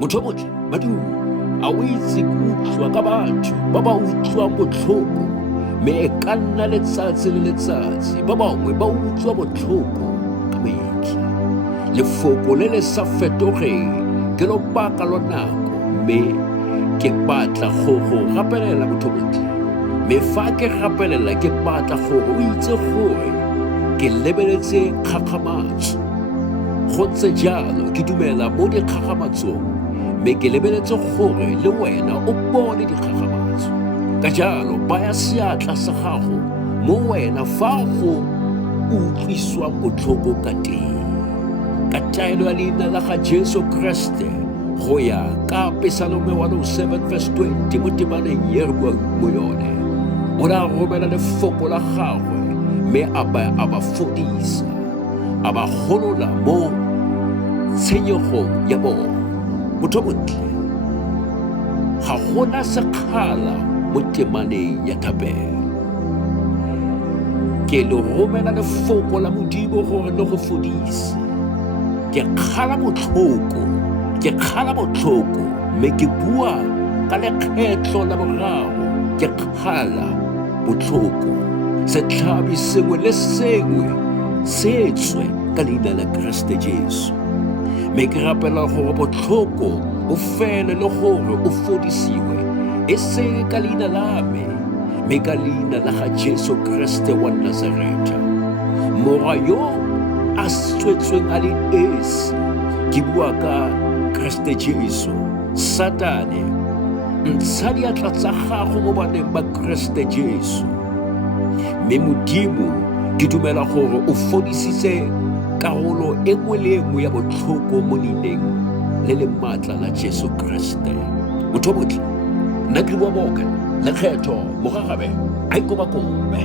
Motho o motle, badimo, a o itse ke utlwa ka batho ba ba utlwang botlhoko, mme e ka nna letsatsi le letsatsi ba bangwe ba utlwa botlhoko ka metlha. Lefoko le le sa fetogeng ke lobaka lwa nako, mme ke batla go gapelela motho motle. Mme fa ke gapelela ke batla gore o itse gore ke lebeletse kgakgamatso. Go ntse jalo ke dumela mo dikgakgamatsong, mme ke lebeletse gore le wena o bone dikgakgamatso. Ka jalo baya seatla sa gago mo wena fa go utlwiswa botlhoko ka teng. Ka taelo ya leina la ga Jesu Kriste, go ya ka Psalm 107:20 mo temaneng ye re buang mo yone, o la romela lefoko la gagwe, mme a ba fodisa, a ba golola mo tshenyegong ya bona. Motho motle, ga gona sekgala mo temaneng ya tabelo. Ke le romela lefoko la Modimo gore le go fodise. Ke kgala botlhoko, mme ke bua ka lekgetlo la boraro, ke kgala botlhoko. Setlhabi sengwe le sengwe se tswe ka leina la Kriste Jesu. Mme ke rapela gore botlhoko o fele le gore o fodisiwe, e se ka leina la me, mme ka leina la ga Jesu Kriste wa Nazareta. Mora yo a tswetsweng a le esi, ke bua ka Kriste Jesu. Satane, ntsha diatla tsa gago mo baneng ba Kriste Jesu. Mme Modimo, ke dumela gore o fodisitse karolo e nngwe le nngwe ya botlhoko mo leineng le le maatla la Jesu Kriste. Motho motle, nna ke bua moka lekgetho mogagabe a ikobakobe.